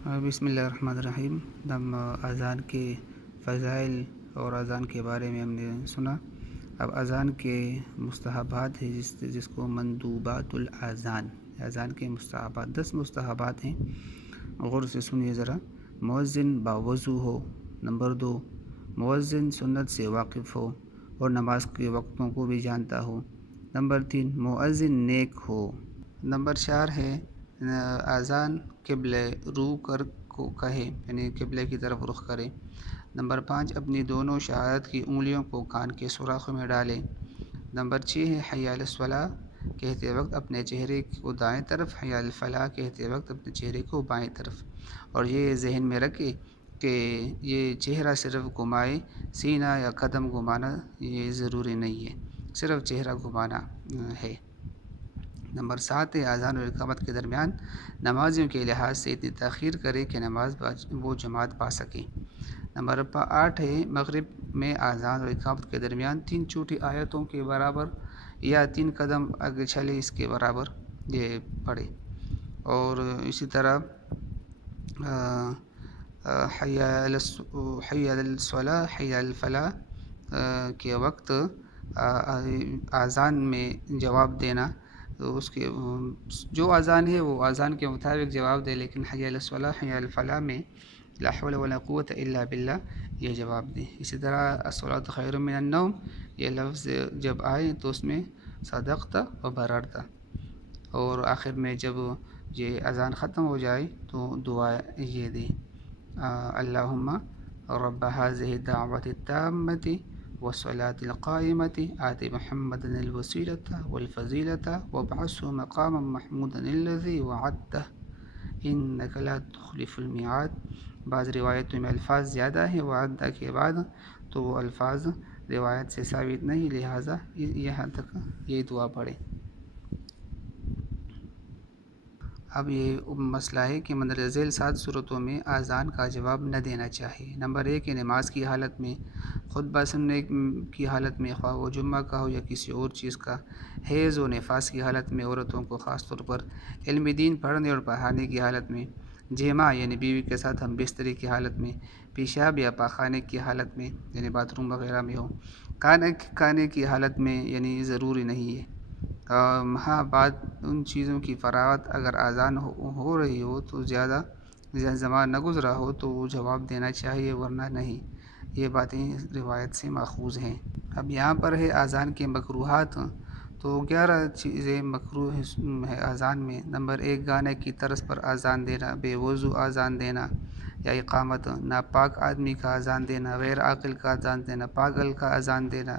بسم اللہ الرحمن الرحیم۔ ہم اذان کے فضائل اور اذان کے بارے میں ہم نے سنا۔ اب اذان کے مستحبات ہیں جس کو مندوبات الاذان، اذان کے مستحبات 10 مستحبات ہیں، غور سے سنیے ذرا۔ مؤذن باوضو ہو، نمبر 2 مؤذن سنت سے واقف ہو اور نماز کے وقتوں کو بھی جانتا ہو، نمبر 3 مؤذن نیک ہو، نمبر 4 ہے اذان قبلہ رو کر کو کہے، یعنی قبلے کی طرف رخ کرے، نمبر 5 اپنی دونوں شہادت کی انگلیوں کو کان کے سوراخ میں ڈالے، نمبر 6 ہے حی علی الصلاۃ کہتے وقت اپنے چہرے کو دائیں طرف، حی علی الفلاح کہتے وقت اپنے چہرے کو بائیں طرف، اور یہ ذہن میں رکھے کہ یہ چہرہ صرف گھمائے، سینہ یا قدم گھمانا یہ ضروری نہیں ہے، صرف چہرہ گھمانا ہے۔ نمبر 7 ہے اذان اور اقامت کے درمیان نمازیوں کے لحاظ سے اتنی تاخیر کرے کہ نماز وہ جماعت پا سکے۔ نمبر 8 ہے مغرب میں اذان اور اقامت کے درمیان 3 چھوٹی آیتوں کے برابر یا 3 قدم آگے چلے اس کے برابر یہ پڑھے، اور اسی طرح حی علی الصلاۃ حی علی الفلاح کے وقت اذان میں جواب دینا، تو اس کے جو اذان ہے وہ اذان کے مطابق جواب دے، لیکن حی علی الصلاۃ حی علی الفلاح میں لا حول ولا قوۃ الا باللہ یہ جواب دے۔ اسی طرح الصلاۃ خیر من النوم یہ لفظ جب آئے تو اس میں صدقت و بررت، اور آخر میں جب یہ اذان ختم ہو جائے تو دعا یہ دے اللہم رب هذه الدعوة التامة والصلاة القائمة آت محمد الوسیلة والفضیلة وابعثه مقاما محمودا الذی وعدته انک لا تخلف الميعاد۔ بعض روایتوں میں الفاظ زیادہ ہیں وعدہ کے بعد، تو وہ الفاظ روایت سے ثابت نہیں، لہٰذا یہاں تک یہ دعا پڑھیں۔ اب یہ مسئلہ ہے کہ مندرجہ ذیل 7 صورتوں میں اذان کا جواب نہ دینا چاہیے۔ نمبر 1 ہے نماز کی حالت میں، خطبہ سننے کی حالت میں، خواہ وہ جمعہ کا ہو یا کسی اور چیز کا، حیض و نفاس کی حالت میں عورتوں کو خاص طور پر، علم دین پڑھنے اور پڑھانے کی حالت میں، جماع یعنی بیوی کے ساتھ ہم بستری کی حالت میں، پیشاب یا پاخانے کی حالت میں یعنی باتھ روم وغیرہ میں ہو، کھانے کی حالت میں یعنی ضروری نہیں ہے۔ ہاں بعد ان چیزوں کی فراغت اگر اذان ہو رہی ہو تو زیادہ زمان نہ گزرا ہو تو وہ جواب دینا چاہیے، ورنہ نہیں۔ یہ باتیں روایت سے ماخوذ ہیں۔ اب یہاں پر ہے اذان کے مکروہات، تو 11 چیزیں مکروہ ہے اذان میں۔ نمبر 1 گانے کی طرز پر اذان دینا، بے وضو اذان دینا یا اقامت، ناپاک آدمی کا اذان دینا، غیر عاقل کا اذان دینا، پاگل کا اذان دینا،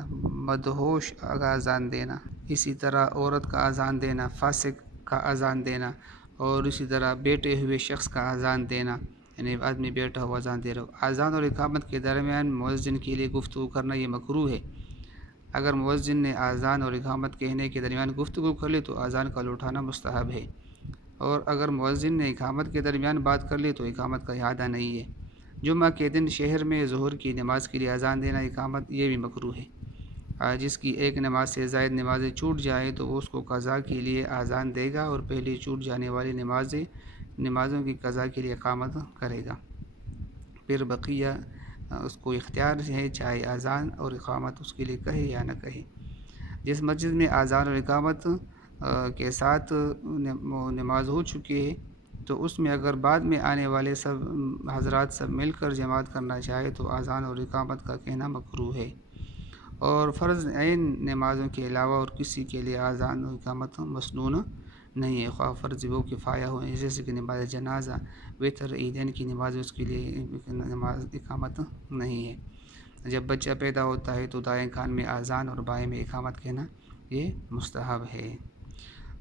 مدہوش کا اذان دینا، اسی طرح عورت کا اذان دینا، فاسق کا اذان دینا، اور اسی طرح بیٹھے ہوئے شخص کا اذان دینا، یعنی آدمی بیٹھا ہوا اذان دے رہا ہو۔ اذان اور اقامت کے درمیان مؤذن کے لیے گفتگو کرنا یہ مکروہ ہے۔ اگر مؤذن نے اذان اور اقامت کہنے کے درمیان گفتگو کر لی تو اذان کا لوٹانا مستحب ہے، اور اگر مؤذن نے اقامت کے درمیان بات کر لی تو اقامت کا اعادہ نہیں ہے۔ جمعہ کے دن شہر میں ظہر کی نماز کے لیے اذان دینا اقامت یہ بھی مکروہ ہے۔ جس کی ایک نماز سے زائد نمازیں چھوٹ جائیں تو وہ اس کو قضا کے لیے اذان دے گا، اور پہلی چھوٹ جانے والی نمازوں کی قضا کے لیے اقامت کرے گا، پھر بقیہ اس کو اختیار ہے چاہے اذان اور اقامت اس کے لیے کہے یا نہ کہے۔ جس مسجد میں اذان اور اقامت کے ساتھ نماز ہو چکی ہے تو اس میں اگر بعد میں آنے والے سب حضرات سب مل کر جماعت کرنا چاہے تو اذان اور اقامت کا کہنا مکروہ ہے، اور فرض عین نمازوں کے علاوہ اور کسی کے لیے اذان و اقامت مسنون نہیں ہے، خواہ فرض و کفایہ ہو، جیسے کہ نماز جنازہ، وتر، عیدین کی نماز، اس کے لیے نماز اقامت نہیں ہے۔ جب بچہ پیدا ہوتا ہے تو دائیں کان میں اذان اور بائیں میں اقامت کہنا یہ مستحب ہے۔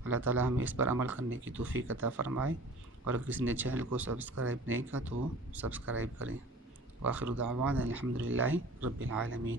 اللہ تعالیٰ ہمیں اس پر عمل کرنے کی توفیق عطا فرمائے، اور کسی نے چینل کو سبسکرائب نہیں کیا تو سبسکرائب کریں۔ وآخر دعوانا الحمد للہ رب العالمین۔